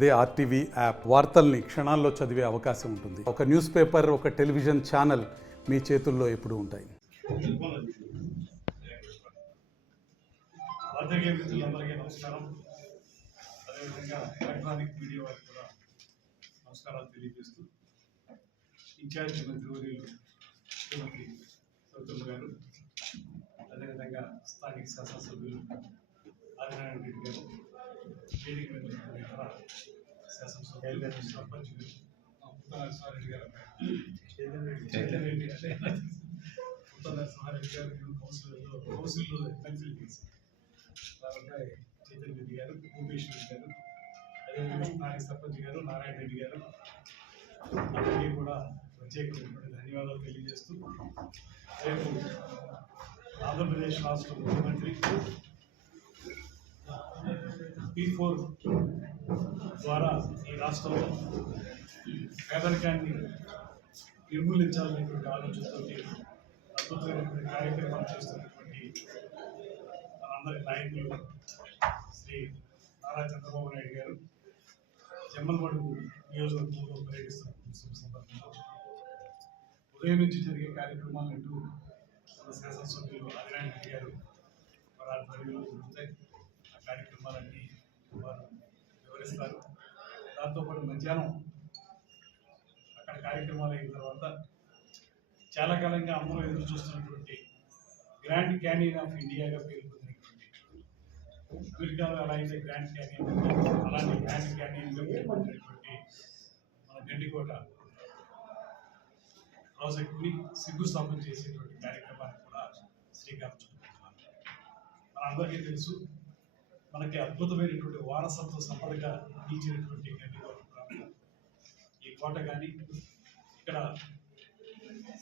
అదే RTV app వార్తల్ని క్షణాల్లో చదివే అవకాశం ఉంటుంది. ఒక న్యూస్ పేపర్, ఒక టెలివిజన్ ఛానల్ మీ చేతుల్లో ఎప్పుడూ ఉంటాయి. అందరికీ నమస్కారం. అదేవిధంగా ఎలక్ట్రానిక్ మీడియా వారికి కూడా నమస్కారాలు తెలియజేస్తూ, ఇన్ఛార్జ్ మంత్రివర్యులు శ్రీమతి సౌతమ్మ గారు, అదేవిధంగా స్థానిక శాసనసభ్యులు ఆదినారాయణ రెడ్డి గారు, వేదిక మీద ఇతర శాసనసభ్యులు, సర్పంచ్ నరసింహారెడ్డి గారు, చైతన్యరెడ్డి గారు, కౌన్సిల్లో ఎమ్మెల్సీలు చేసి చైతన్యరెడ్డి గారు, భూపేష్ రెడ్డి గారు, అదేవిధంగా స్థానిక సర్పంచ్ గారు నారాయణ రెడ్డి గారు, అందరికీ కూడా ప్రత్యేకమైనటువంటి ధన్యవాదాలు తెలియజేస్తూ, రేపు ఆంధ్రప్రదేశ్ రాష్ట్ర ముఖ్యమంత్రి P4 ద్వారా ఈ రాష్ట్రంలో పేదరికాన్ని నిర్మూలించాలనేటువంటి ఆలోచనతో అద్భుతమైనటువంటి కార్యక్రమాలు చేస్తున్నటువంటి మనందరి నాయకులు శ్రీ నారా చంద్రబాబు నాయుడు గారు జమ్మలమడుగు నియోజకవర్గంలో పర్యటిస్తున్న సందర్భంలో ఉదయం నుంచి జరిగే కార్యక్రమాలంటూ మన శాసనసభ్యులు ఆదినారాయణ రెడ్డి గారు వారి ఆధ్వర్యంలో జరుగుతాయి. ఆ కార్యక్రమాలన్నీ వారు వివరిస్తారు. దాంతోపాటు మధ్యాహ్నం అక్కడ కార్యక్రమాలు అయిన తర్వాత చాలా కాలంగా అందరూ ఎదురు చూస్తున్నటువంటి గ్రాండ్ క్యానియన్ ఆఫ్ ఇండియాగా పేరు పొందినటువంటి అమెరికాలో ఎలా అయితే గ్రాండ్ క్యానియన్ అలాంటి గ్రాండ్ క్యానియన్గా పేరు పొందినటువంటి మన గండికోట ప్రాజెక్ట్ని శంకుస్థాపన చేసేటువంటి కార్యక్రమాన్ని కూడా శ్రీకారం చుట్టుకుంటున్నారు. మన అందరికీ తెలుసు, మనకి అద్భుతమైనటువంటి వారసత్వ సంపదగా నిలిచినటువంటి గండికోట ప్రాంతం. ఈ కోట కానీ ఇక్కడ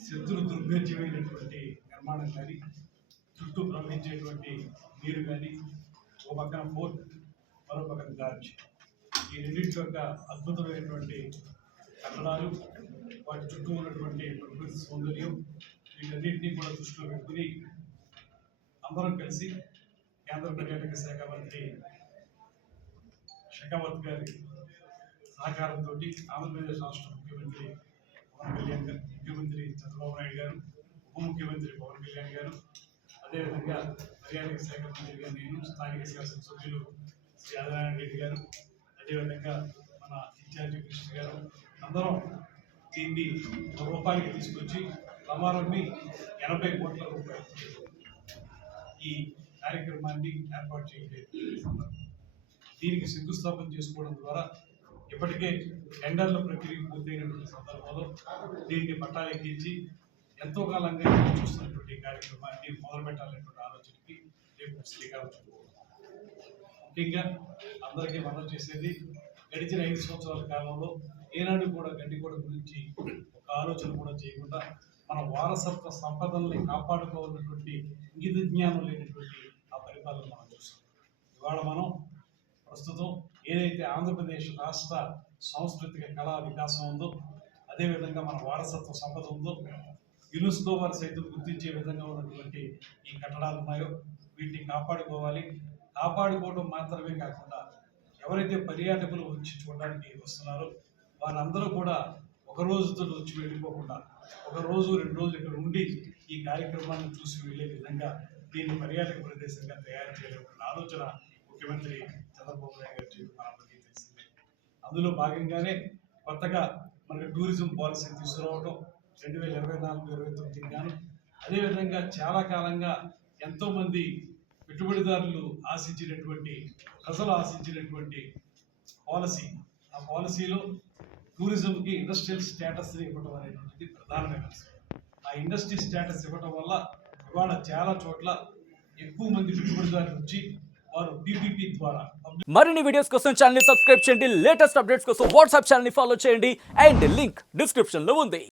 శత్రు దుర్భేద్యమైనటువంటి నిర్మాణం కానీ, చుట్టూ ప్రవహించేటువంటి నీరు కానీ, ఒక పక్కన ఫోర్ట్, మరో పక్కన గార్జ్, ఈ రెండింటి యొక్క అద్భుతమైనటువంటి కట్టడాలు, వాటి చుట్టూ ఉన్నటువంటి ప్రకృతి సౌందర్యం, వీటన్నింటినీ కూడా దృష్టిలో పెట్టుకుని అందరం కలిసి కేంద్ర పర్యాటక శాఖ మంత్రి షెకావత్ గారి సహకారంతో ఆంధ్రప్రదేశ్ రాష్ట్ర ముఖ్యమంత్రి పవన్ కళ్యాణ్ గారు, ముఖ్యమంత్రి చంద్రబాబు నాయుడు గారు, ఉప ముఖ్యమంత్రి పవన్ కళ్యాణ్ గారు, అదేవిధంగా పర్యాటక శాఖ మంత్రిగా నేను, స్థానిక శాసనసభ్యులు శ్రీ ఆదినారాయణ రెడ్డి గారు, అదేవిధంగా మన ఇన్ఛార్జి కృష్ణ గారు, అందరం దీన్ని రూపాయికి తీసుకొచ్చి ప్రమాణాన్ని 80 కోట్ల రూపాయలు ఈ కార్యక్రమాన్ని ఏర్పాటు చేయలేదు. దీనికి శంకుస్థాపన చేసుకోవడం ద్వారా ఇప్పటికే టెండర్ల ప్రక్రియ పూర్తయినటువంటి సందర్భంలో దీన్ని పట్టాలెక్కించి ఎంతో కాలంగా చూస్తున్నటువంటి కార్యక్రమాన్ని మొదలుపెట్టాలనేటువంటి ఆలోచనకి రేపు శ్రీకారం చుట్టుకుంటున్నాం. ముఖ్యంగా అందరికీ మనం చేసేది, గడిచిన 5 సంవత్సరాల కాలంలో ఏనాడు కూడా గండికోట గురించి ఒక ఆలోచన కూడా చేయకుండా మన వారసత్వ సంపదల్ని కాపాడుకోవాలన్నటువంటి ఇంగిత జ్ఞానం లేనటువంటి ఆ పరిపాలన మనం చూస్తాం. ఇవాళ మనం ప్రస్తుతం ఏదైతే ఆంధ్రప్రదేశ్ రాష్ట్ర సాంస్కృతిక కళా వికాసం ఉందో, అదేవిధంగా మన వారసత్వ సంపద ఉందో, యునెస్కో వారు సైతం గుర్తించే విధంగా ఉన్నటువంటి ఈ కట్టడాలు ఉన్నాయో వీటిని కాపాడుకోవాలి. కాపాడుకోవడం మాత్రమే కాకుండా ఎవరైతే పర్యాటకులు వచ్చి చూడడానికి వస్తున్నారో వారందరూ కూడా ఒక రోజుతో వచ్చి వెళ్ళిపోకుండా 1 రోజు 2 రోజులు ఇక్కడ ఉండి ఈ కార్యక్రమాన్ని చూసి వెళ్ళే విధంగా దీన్ని పర్యాటక ప్రదేశంగా తయారు చేయాలనే ఆలోచన ముఖ్యమంత్రి చంద్రబాబు నాయుడు గారు చేయడం మనందరికీ తెలిసిందే. అందులో భాగంగానే కొత్తగా మనకి టూరిజం పాలసీ తీసుకురావడం 2024-29 గాను, అదేవిధంగా చాలా కాలంగా ఎంతోమంది పెట్టుబడిదారులు ఆశించినటువంటి, ప్రజలు ఆశించినటువంటి పాలసీ, ఆ పాలసీలో టూరిజంకి ఇండస్ట్రియల్ స్టేటస్ని ఇవ్వడం అనేటువంటిది ప్రధానమైన అంశం. ఆ ఇండస్ట్రీ స్టేటస్ ఇవ్వడం వల్ల ఇవాళ చాలా చోట్ల ఎక్కువ మంది పెట్టుబడిదారులు వచ్చి వారు PPP ద్వారా మరిన్ని వీడియోస్ కోసం ఛానల్ ని సబ్స్క్రైబ్ చేయండి. లేటెస్ట్ అప్డేట్స్ కోసం వాట్సాప్ ఛానల్ ని ఫాలో చేయండి. అండ్ లింక్ డిస్క్రిప్షన్ లో ఉంది.